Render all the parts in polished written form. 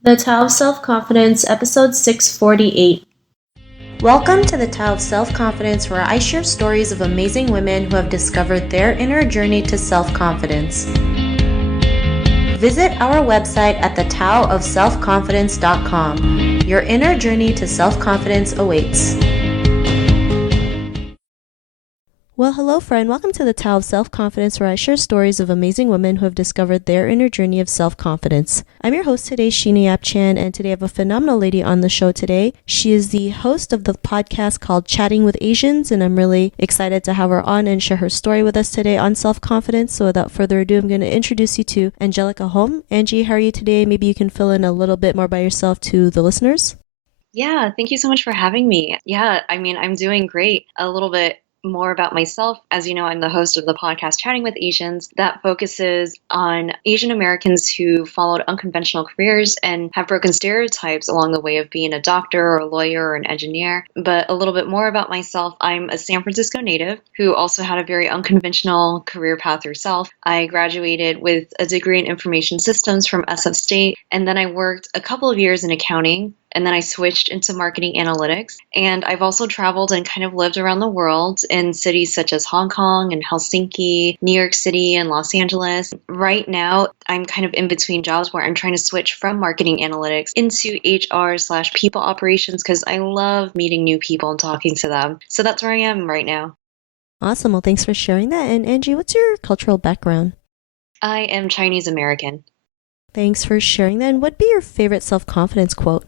The Tao of Self-Confidence, episode 648. Welcome to the Tao of Self-Confidence, where I share stories of amazing women who have discovered their inner journey to self-confidence. Visit our website at thetaoofselfconfidence.com. Your inner journey to self-confidence awaits. Well, hello friend. Welcome to the Tao of Self-Confidence, where I share stories of amazing women who have discovered their inner journey of self-confidence. I'm your host today, Sheena Yap Chan, and today I have a phenomenal lady on the show today. She is the host of the podcast called Chatting with Asians, and I'm really excited to have her on and share her story with us today on self-confidence. So without further ado, I'm going to introduce you to Angelica Hom. Angie, how are you today? Maybe you can fill in a little bit more by yourself to the listeners. Yeah, thank you so much for having me. I'm doing great. A little bit more about myself. As you know, I'm the host of the podcast Chatting with Asians that focuses on Asian Americans who followed unconventional careers and have broken stereotypes along the way of being a doctor or a lawyer or an engineer. But a little bit more about myself, I'm a San Francisco native who also had a very unconventional career path herself. I graduated with a degree in information systems from SF State, and then I worked a couple of years in accounting. And then I switched into marketing analytics. And I've also traveled and kind of lived around the world in cities such as Hong Kong and Helsinki, New York City, and Los Angeles. Right now, I'm kind of in between jobs where I'm trying to switch from marketing analytics into HR/people operations because I love meeting new people and talking to them. So that's where I am right now. Awesome. Well, thanks for sharing that. And Angie, what's your cultural background? I am Chinese American. Thanks for sharing that. And what'd be your favorite self-confidence quote?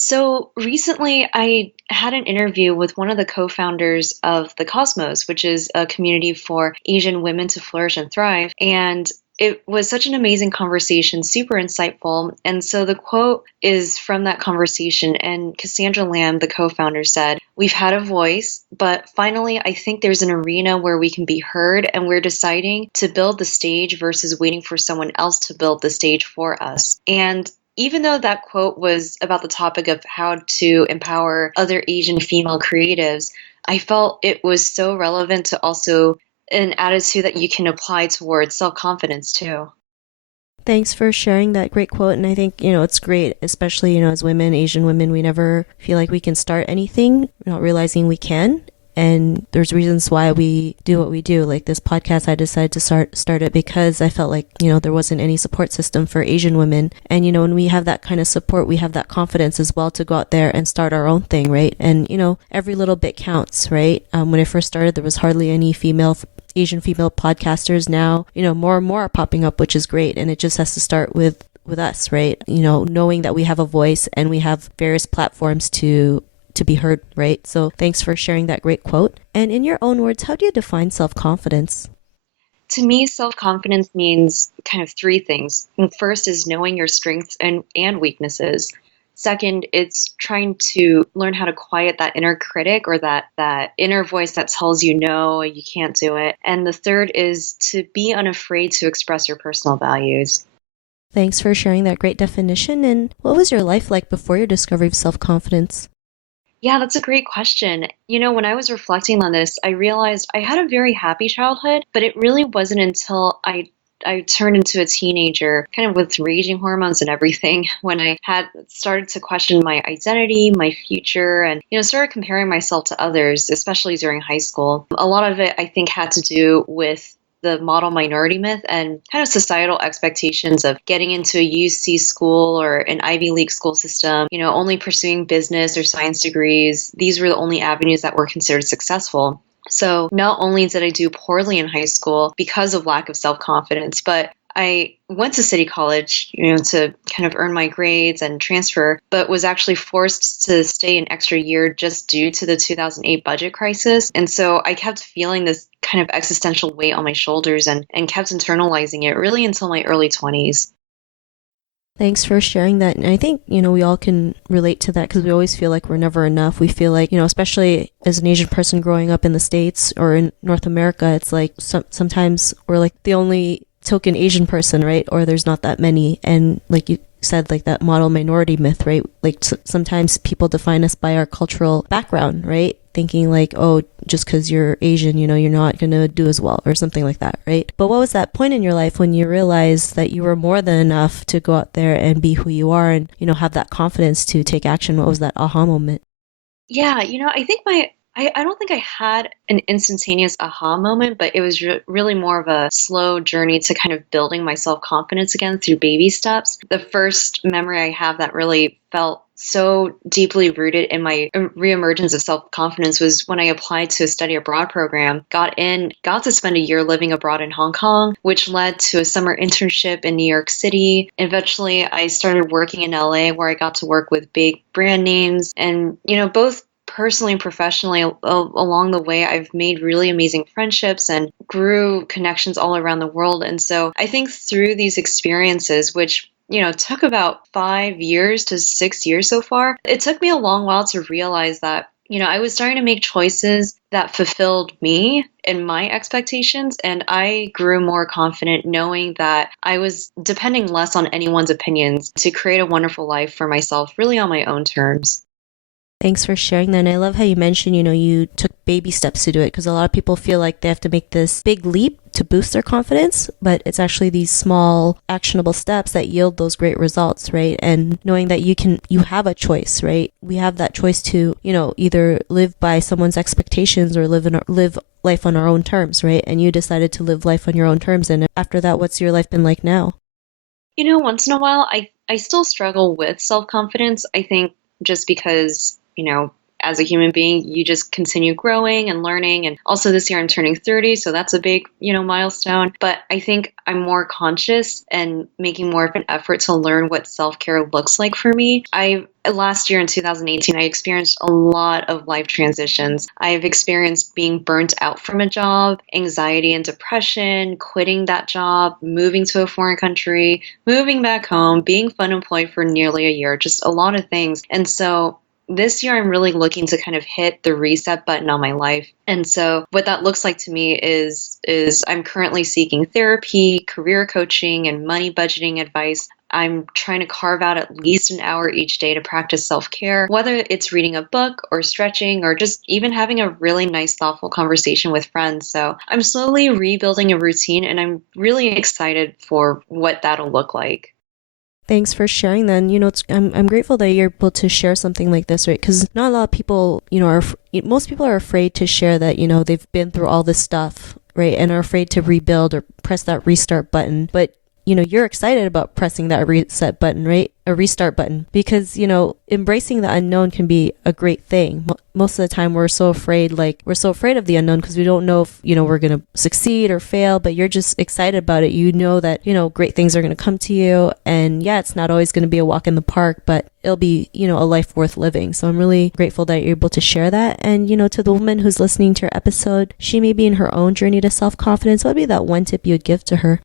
So recently, I had an interview with one of the co-founders of The Cosmos, which is a community for Asian women to flourish and thrive. And it was such an amazing conversation, super insightful. And so the quote is from that conversation. And Cassandra Lamb, the co-founder, said, "We've had a voice, but finally, I think there's an arena where we can be heard, and we're deciding to build the stage versus waiting for someone else to build the stage for us." And even though that quote was about the topic of how to empower other Asian female creatives, I felt it was so relevant to also an attitude that you can apply towards self-confidence too. Thanks for sharing that great quote. And I think, it's great, especially, as women, Asian women, we never feel like we can start anything, not realizing we can. And there's reasons why we do what we do. Like this podcast, I decided to start it because I felt like, there wasn't any support system for Asian women. And, when we have that kind of support, we have that confidence as well to go out there and start our own thing, right? And, every little bit counts, right? When I first started, there was hardly any Asian female podcasters. Now, more and more are popping up, which is great. And it just has to start with us, right? Knowing that we have a voice and we have various platforms to be heard, right? So thanks for sharing that great quote. And in your own words, how do you define self-confidence? To me, self-confidence means kind of three things. First is knowing your strengths and weaknesses. Second, it's trying to learn how to quiet that inner critic or that inner voice that tells you no, you can't do it. And the third is to be unafraid to express your personal values. Thanks for sharing that great definition. And what was your life like before your discovery of self-confidence? Yeah, that's a great question. When I was reflecting on this, I realized I had a very happy childhood, but it really wasn't until I turned into a teenager, kind of with raging hormones and everything, when I had started to question my identity, my future, and, started comparing myself to others, especially during high school. A lot of it, I think, had to do with the model minority myth and kind of societal expectations of getting into a UC school or an Ivy League school system, only pursuing business or science degrees. These were the only avenues that were considered successful. So not only did I do poorly in high school because of lack of self-confidence, but I went to City College, to kind of earn my grades and transfer, but was actually forced to stay an extra year just due to the 2008 budget crisis. And so I kept feeling this kind of existential weight on my shoulders and kept internalizing it really until my early 20s. Thanks for sharing that. And I think, we all can relate to that because we always feel like we're never enough. We feel like, especially as an Asian person growing up in the States or in North America, it's like sometimes we're like the only token Asian person, right? Or there's not that many. And like you said, like that model minority myth, right? Like sometimes people define us by our cultural background, right? thinking like, oh, just because you're Asian, you're not going to do as well or something like that, right? But what was that point in your life when you realized that you were more than enough to go out there and be who you are and, have that confidence to take action? What was that aha moment? Yeah, I think I don't think I had an instantaneous aha moment, but it was really more of a slow journey to kind of building my self-confidence again through baby steps. The first memory I have that really felt so deeply rooted in my reemergence of self-confidence was when I applied to a study abroad program, got to spend a year living abroad in Hong Kong, which led to a summer internship in New York City. Eventually, I started working in LA where I got to work with big brand names and, both personally and professionally along the way, I've made really amazing friendships and grew connections all around the world. And so I think through these experiences, which took about 5 years to 6 years so far, it took me a long while to realize that, I was starting to make choices that fulfilled me and my expectations. And I grew more confident knowing that I was depending less on anyone's opinions to create a wonderful life for myself, really on my own terms. Thanks for sharing that. And I love how you mentioned, you took baby steps to do it because a lot of people feel like they have to make this big leap to boost their confidence, but it's actually these small actionable steps that yield those great results, right? And knowing that you have a choice, right? We have that choice to, either live by someone's expectations or live life on our own terms, right? And you decided to live life on your own terms. And after that, what's your life been like now? Once in a while, I still struggle with self-confidence. I think just because as a human being, you just continue growing and learning. And also this year I'm turning 30, so that's a big, milestone. But I think I'm more conscious and making more of an effort to learn what self-care looks like for me. Last year in 2018, I experienced a lot of life transitions. I've experienced being burnt out from a job, anxiety and depression, quitting that job, moving to a foreign country, moving back home, being unemployed for nearly a year, just a lot of things. And so this year, I'm really looking to kind of hit the reset button on my life. And so what that looks like to me is I'm currently seeking therapy, career coaching, and money budgeting advice. I'm trying to carve out at least an hour each day to practice self-care, whether it's reading a book or stretching or just even having a really nice, thoughtful conversation with friends. So I'm slowly rebuilding a routine and I'm really excited for what that'll look like. Thanks for sharing that. And, I'm grateful that you're able to share something like this, right? Because not a lot of people, most people are afraid to share that, they've been through all this stuff, right? And are afraid to rebuild or press that restart button. But, you're excited about pressing that reset button, right? A restart button. Because, embracing the unknown can be a great thing. Most of the time we're so afraid of the unknown because we don't know if, we're going to succeed or fail, but you're just excited about it. You know that, great things are going to come to you. And yeah, it's not always going to be a walk in the park, but it'll be, a life worth living. So I'm really grateful that you're able to share that. And, to the woman who's listening to your episode, she may be in her own journey to self-confidence. What would be that one tip you would give to her?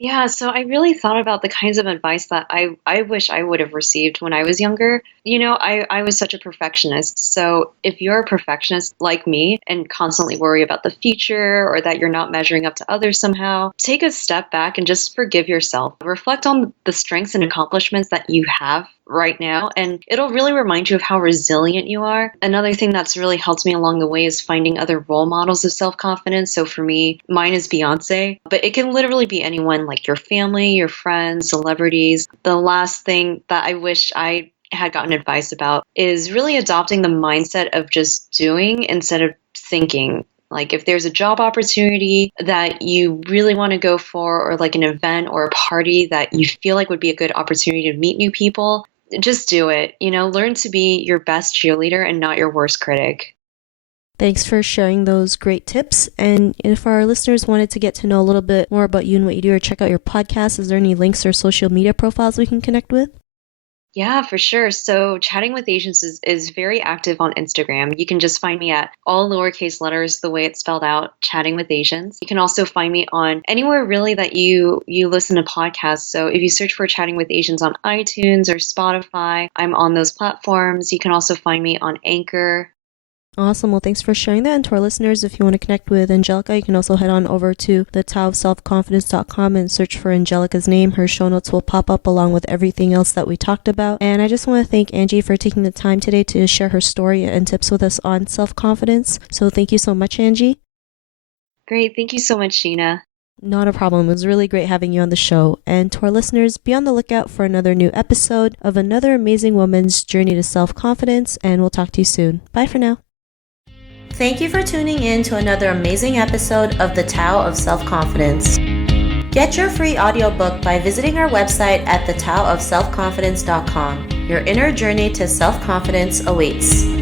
Yeah, so I really thought about the kinds of advice that I wish I would have received when I was younger. I was such a perfectionist. So if you're a perfectionist like me and constantly worry about the future or that you're not measuring up to others somehow, take a step back and just forgive yourself. Reflect on the strengths and accomplishments that you have right now, and it'll really remind you of how resilient you are. Another thing that's really helped me along the way is finding other role models of self-confidence. So for me, mine is Beyonce, but it can literally be anyone like your family, your friends, celebrities. The last thing that I wish I had gotten advice about is really adopting the mindset of just doing instead of thinking. Like if there's a job opportunity that you really want to go for, or like an event or a party that you feel like would be a good opportunity to meet new people, just do it. Learn to be your best cheerleader and not your worst critic. Thanks for sharing those great tips. And if our listeners wanted to get to know a little bit more about you and what you do or check out your podcast, is there any links or social media profiles we can connect with? Yeah, for sure. So Chatting with Asians is very active on Instagram. You can just find me at all lowercase letters, the way it's spelled out, Chatting with Asians. You can also find me on anywhere really that you listen to podcasts. So if you search for Chatting with Asians on iTunes or Spotify, I'm on those platforms. You can also find me on Anchor. Awesome. Well, thanks for sharing that. And to our listeners, if you want to connect with Angelica, you can also head on over to thetaoofselfconfidence.com and search for Angelica's name. Her show notes will pop up along with everything else that we talked about. And I just want to thank Angie for taking the time today to share her story and tips with us on self-confidence. So thank you so much, Angie. Great. Thank you so much, Sheena. Not a problem. It was really great having you on the show. And to our listeners, be on the lookout for another new episode of another amazing woman's journey to self-confidence. And we'll talk to you soon. Bye for now. Thank you for tuning in to another amazing episode of The Tao of Self-Confidence. Get your free audiobook by visiting our website at thetaoofselfconfidence.com. Your inner journey to self-confidence awaits.